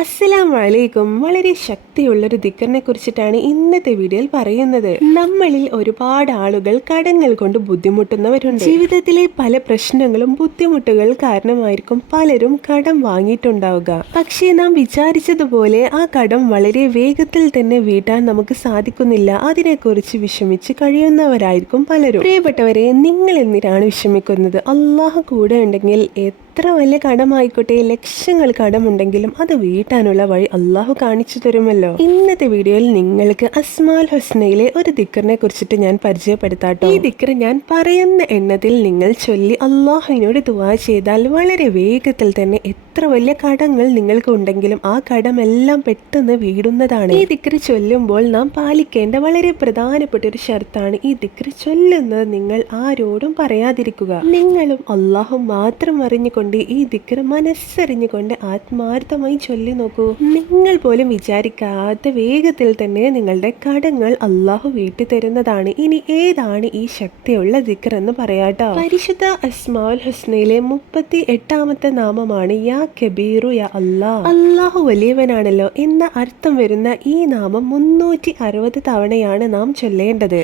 അസ്സലാം വലൈക്കും വളരെ ശക്തിയുള്ളൊരു ദിക്കറിനെ കുറിച്ചിട്ടാണ് ഇന്നത്തെ വീഡിയോയിൽ പറയുന്നത്. നമ്മളിൽ ഒരുപാട് ആളുകൾ കടങ്ങൾ കൊണ്ട് ബുദ്ധിമുട്ടുന്നവരുണ്ട്. ജീവിതത്തിലെ പല പ്രശ്നങ്ങളും ബുദ്ധിമുട്ടുകൾ കാരണമായിരിക്കും പലരും കടം വാങ്ങിയിട്ടുണ്ടാവുക. പക്ഷേ നാം വിചാരിച്ചതുപോലെ ആ കടം വളരെ വേഗത്തിൽ തന്നെ വീട്ടാൻ നമുക്ക് സാധിക്കുന്നില്ല. അതിനെക്കുറിച്ച് വിഷമിച്ച് കഴിയുന്നവരായിരിക്കും പലരും. പ്രിയപ്പെട്ടവരെ നിങ്ങൾ എന്തിനാണ് വിഷമിക്കുന്നത്? അള്ളാഹു കൂടെ ഉണ്ടെങ്കിൽ എത്ര വലിയ കടമായിക്കോട്ടെ ലക്ഷങ്ങൾ കടമുണ്ടെങ്കിലും അത് വീട്ടാനുള്ള വഴി അള്ളാഹു കാണിച്ചു തരുമല്ലോ. ഇന്നത്തെ വീഡിയോയിൽ നിങ്ങൾക്ക് അസ്മാൽ ഹുസ്നയിലെ ഒരു ദിക്കറിനെ കുറിച്ചിട്ട് ഞാൻ പരിചയപ്പെടുത്താട്ടോ. ഈ ദിക്കർ ഞാൻ പറയുന്ന എണ്ണത്തിൽ നിങ്ങൾ ചൊല്ലി അള്ളാഹുവിനോട് ദുവാ ചെയ്താൽ വളരെ വേഗത്തിൽ തന്നെ എത്ര വലിയ കടങ്ങൾ നിങ്ങൾക്ക് ഉണ്ടെങ്കിലും ആ കടമെല്ലാം പെട്ടെന്ന് വീടുന്നതാണ്. ഈ ദിക്കർ ചൊല്ലുമ്പോൾ നാം പാലിക്കേണ്ട വളരെ പ്രധാനപ്പെട്ട ഒരു ഷർത്താണ് ഈ ദിക്കർ ചൊല്ലുന്നത് നിങ്ങൾ ആരോടും പറയാതിരിക്കുക. നിങ്ങളും അള്ളാഹു മാത്രം അറിഞ്ഞുകൊണ്ട് ഈ ദിക്കറ മനസ്സറിഞ്ഞുകൊണ്ട് ആത്മാർത്ഥമായി ചൊല്ലി നോക്കൂ. നിങ്ങൾ പോലും വിചാരിക്കാത്ത വേഗത്തിൽ തന്നെ നിങ്ങളുടെ കടങ്ങൾ അള്ളാഹു വീട്ടി തരുന്നതാണ്. ഇനി ഏതാണ് ഈ ശക്തിയുള്ള ദിക്കർ എന്ന് പറയാട്ടോ പരിശുദ്ധ അസ്മാൽ ഹുസ്നയിലെ മുപ്പത്തി എട്ടാമത്തെ നാമമാണ് യാ കബീറു യാ അല്ലാ അള്ളാഹു വലിയവനാണല്ലോ എന്ന അർത്ഥം വരുന്ന ഈ നാമം മുന്നൂറ്റി അറുപത് തവണയാണ് നാം ചൊല്ലേണ്ടത്.